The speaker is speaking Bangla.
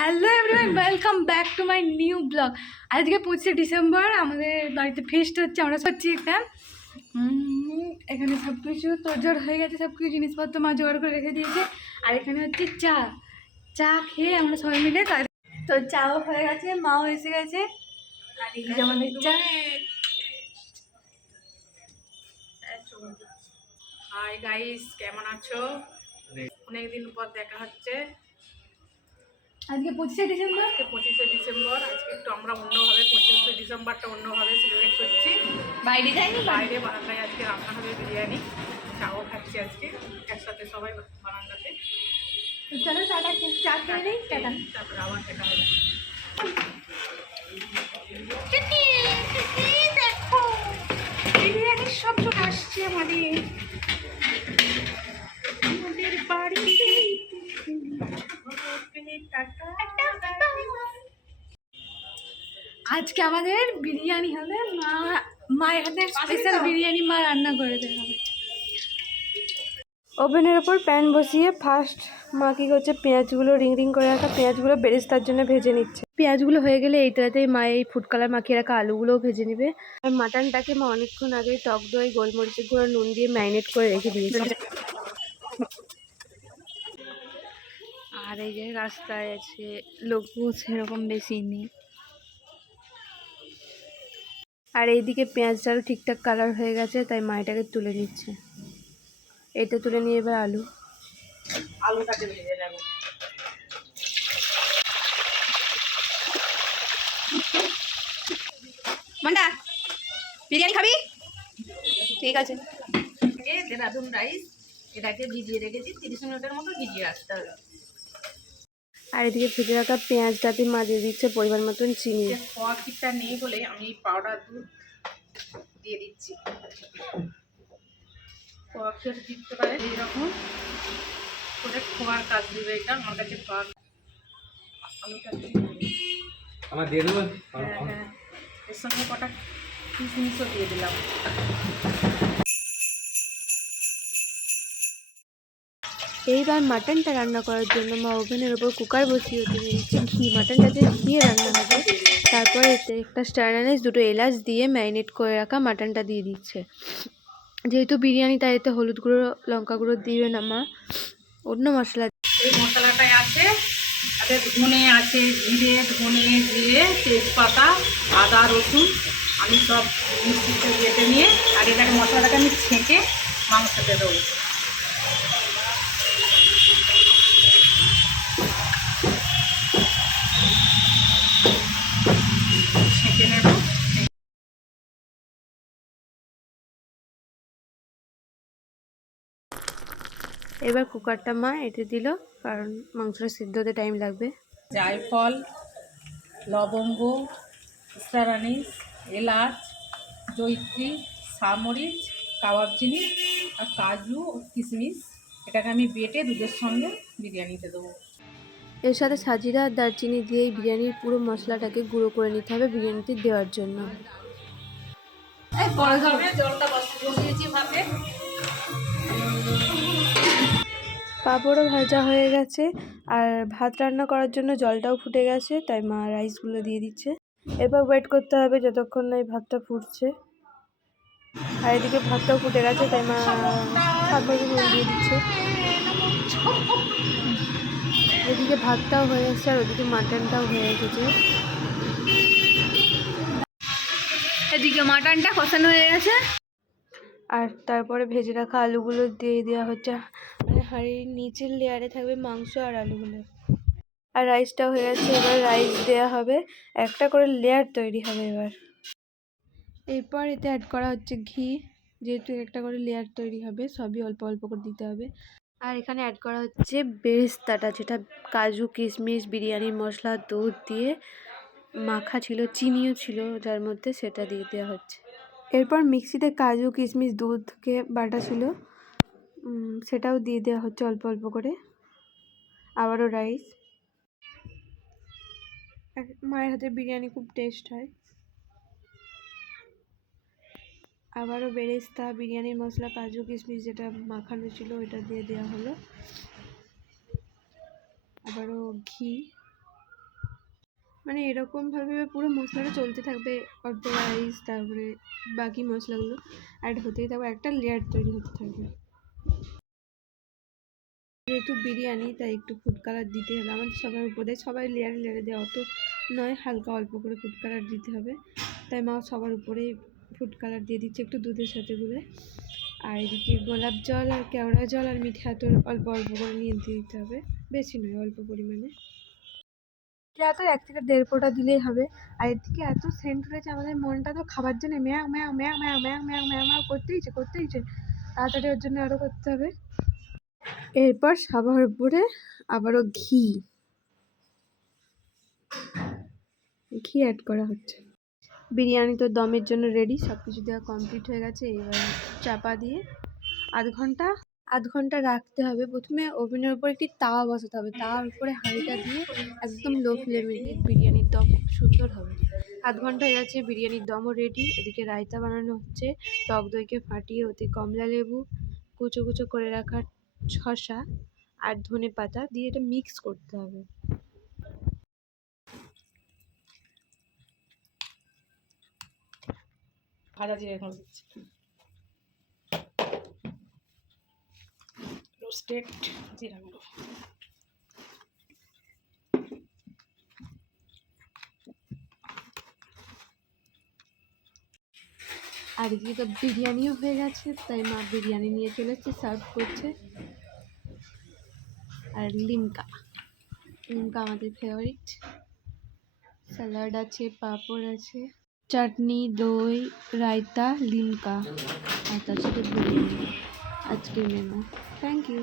Hello everyone, welcome back to my new blog. আজকে 25শে ডিসেম্বর, আমাদের বাড়িতে ফেস্ট হচ্ছে। আমরা করছি এখানে সব কিছু তোড়জোড় হয়ে গেছে, সব কিছু জিনিসপত্র মা জোগাড় করে রেখে দিয়েছে। আর এখানে হচ্ছে চা চা খেয়ে আমরা সবাই মিলে তো চাও হয়ে গেছে, মাও এসে গেছে। আর এই যে আমাদের চা। হাই গাইস, কেমন আছো? অনেকদিন পর দেখা হচ্ছে। আজকে 25শে ডিসেম্বর। আজকে 25শে ডিসেম্বর। আজকে একটু আমরা অন্যভাবে 25শে ডিসেম্বরটা অন্যভাবে সেলিব্রেট করছি। বাইরে যাইনি, বাইরে বারান্দায় আজকে রান্না হবে বিরিয়ানি, চাও খাচ্ছি আজকে একসাথে সবাই বারান্দাতে। চলো চাটা চা খেয়ে নেই, টাটা। তারপরে আবার দেখা হবে। দেখো বিরিয়ানির সব চলে আসছে আমাদের বাড়িতে। আজকে আমাদের বিরিয়ানি হবে। মায়ের হাতে স্পেশাল বিরিয়ানি মা রান্না করে দেবে। ওভেনের ওপর প্যান বসিয়ে ফার্স্ট মা কী করছে, পেঁয়াজগুলো রিং রিং করে রাখা পেঁয়াজগুলো বেরেস্তার জন্য ভেজে নিচ্ছে। পেঁয়াজগুলো হয়ে গেলে এই তেলাতেই মা এই ফুড কালার মাখিয়ে রাখা আলুগুলোও ভেজে নেবে। আর মাটনটাকে মা অনেকক্ষণ আগে টক দই, গোলমরিচের গুঁড়ো, নুন দিয়ে ম্যারিনেট করে রেখে দিয়েছে। আর এই যে রাস্তায় আছে লোকও সেরকম বেশি নেই। আর এইদিকে পেঁয়াজটাও ঠিকঠাক কালার হয়ে গেছে, তাই মা এটাকে তুলে নিচ্ছে। এটা তুলে নিয়ে এবার আলুটাকে ভেজে নেব। মান্ডা বিরিয়ানি খাবি? ঠিক আছে। দেরাদুন রাইস, এটাকে ভিজিয়ে রেখেছি 30 মিনিটের মতো ভিজিয়ে রাখতে হবে। আর এদিকে ভেজে রাখা পেঁয়াজটাতে মা দিয়ে দিচ্ছে পরিমাণ মতন চিনি। খোয়া ক্ষীরটা নেই বলে আমি পাউডার দুধ দিয়ে দিচ্ছি। খোয়া ক্ষীর দিতে পারে, এইরকম করে খোয়ার কাজ দিবে এটা। আমার কাছে আমার দিয়ে দেবো। হ্যাঁ, এর সঙ্গে কটা কিশমিশও দিয়ে দিলাম। এইবার মাটনটা রান্না করার জন্য মা ওভেনের ওপর কুকার বসিয়ে দিচ্ছে ঘি। মাটনটা যে ঘিয়ে রান্না হবে, তারপরে এতে একটা স্টার আনিস, দুটো এলাচ দিয়ে ম্যারিনেট করে রাখা মাটনটা দিয়ে দিচ্ছে। যেহেতু বিরিয়ানি, তাই এতে হলুদ গুঁড়ো, লঙ্কা গুঁড়ো দিবে না মা, অন্য মশলা। এই মশলাটাই আছে, তাতে ধনে আছে, জিরে, ধনে, জিরে, তেজপাতা, আদা, রসুন আমি সব মিক্সিতে বেটে নিয়ে আর এটাকে মশলাটাকে আমি ছেঁকে মাংসতে দেবো। ছেঁকে নেব। এবার কুকারটা মা এতে দিল, কারণ মাংসটা সিদ্ধ হতে টাইম লাগবে। জায়ফল, লবঙ্গ, স্টার আনিস, এলাচ, জয়িত্রী, সামরিচ, কাবাব চিনি আর কাজু ও কিশমিশ, এটাকে আমি বেটে দুধের সঙ্গে বিরিয়ানিতে দেবো। এর সাথে সাজিরা আর দারচিনি দিয়ে বিরিয়ানির পুরো মশলাটাকে গুঁড়ো করে নিতে হবে বিরিয়ানিতে দেওয়ার জন্য। জলটা বসিয়েছি ভাতে। পাঁপড়ও ভাজা হয়ে গেছে, আর ভাত রান্না করার জন্য জলটাও ফুটে গেছে, তাই মা রাইসগুলো দিয়ে দিচ্ছে। এবার ওয়েট করতে হবে যতক্ষণ না এই ভাতটা ফুটছে। আর এদিকে ভাতটাও ফুটে গেছে, তাই মা শাকভাজি দিয়ে দিচ্ছে। এদিকে ভাতটাও হয়ে এসেছে, আর ওদিকে মাটনটাও হয়ে এসেছে। এদিকে মাটনটা কষানো হয়ে গেছে, আর তারপরে ভেজে রাখা আলুগুলো দিয়ে দেওয়া হচ্ছে। মানে হাঁড়ির নিচের লেয়ারে থাকবে মাংস আর আলুগুলো। আর রাইসটা হয়ে গেছে, এবার রাইস দেওয়া হবে, একটা করে লেয়ার তৈরি হবে। এরপর এতে অ্যাড করা হচ্ছে ঘি। যেহেতু একটা করে লেয়ার তৈরি হবে, সবই অল্প অল্প করে দিতে হবে। আর এখানে অ্যাড করা হচ্ছে বেরেস্তাটা, যেটা কাজু, কিশমিশ, বিরিয়ানির মশলা, দুধ দিয়ে মাখা ছিল, চিনিও ছিল যার মধ্যে, সেটা দিয়ে দেওয়া হচ্ছে। এরপর মিক্সিতে কাজু, কিশমিশ, দুধকে বাটা ছিল, সেটাও দিয়ে দেওয়া হচ্ছে অল্প অল্প করে। আবারও রাইস। মায়ের হাতে বিরিয়ানি খুব টেস্ট হয়। আবারও বেরেস্তা, বিরিয়ানির মশলা, কাজু, কিশমিশ যেটা মাখানো ছিল ওইটা দিয়ে দেওয়া হলো। আবারও ঘি, মানে এরকমভাবে পুরো মশলাটা চলতে থাকবে, অল্প রাইস তারপরে বাকি মশলাগুলো অ্যাড হতেই থাকবে, একটা লেয়ার তৈরি হতে থাকবে। যেহেতু বিরিয়ানি তাই একটু ফুড কালার দিতে হবে, আমাদের সবার উপরে সবাই লেয়ারে লেয়ারে দেওয়া অত নয়, হালকা অল্প করে ফুড কালার দিতে হবে। তাই মা সবার উপরে ফুড কালার দিয়ে দিচ্ছে একটু দুধের সাথে গুলে। আর এদিকে গোলাপ জল আর কেওড়া জল আর মিঠে হাতর অল্প অল্প করে নিয়ে দিতে হবে, বেশি নয় অল্প পরিমাণে। হাতর 1 থেকে 1.5 ফোঁটা দিলেই হবে। আর এদিকে এত সেন্ট উঠেছে, আমাদের মনটা তো খাবার জন্য ম্যাও ম্যাও ম্যাও ম্যাও ম্যাও ম্যাও ম্যাও ম্যাও করতেইছে। তাড়াতাড়ি ওর জন্য আরও করতে হবে। এরপর সবার উপরে আবারও ঘি অ্যাড করা হচ্ছে। বিরিয়ানি তো দমের জন্য রেডি, সব কিছু দেওয়া কমপ্লিট হয়ে গেছে। এবার চাপা দিয়ে আধ ঘন্টা রাখতে হবে। প্রথমে ওভেনের উপর একটি তাওয়া বসাতে হবে, তাওয়ার উপরে হাঁড়িটা দিয়ে একদম লো ফ্লেমে দিয়ে বিরিয়ানির দম খুব সুন্দর হবে। আধ ঘন্টা হয়ে গেছে, বিরিয়ানির দমও রেডি। এদিকে রায়তা বানানো হচ্ছে, টক দইকে ফাটিয়ে ওতে কমলা লেবু, কুচো কুচো করে রাখা শসা আর ধনে পাতা দিয়ে এটা মিক্স করতে হবে। ভাজা জিরে এখন দিচ্ছি, রোস্টেড জিরা গুঁড়ো। আর এদিকে তো বিরিয়ানিও হয়ে গেছে, তাই মা বিরিয়ানি নিয়ে চলে এসেছে, সার্ভ করছে। আর লিমকা আমাদের ফেভারিট। স্যালাড আছে, পাঁপড় আছে, চাটনি, দই, রায়তা, লিমকা আর তার সাথে বিরিয়ানি আজকের মেনু। Thank you.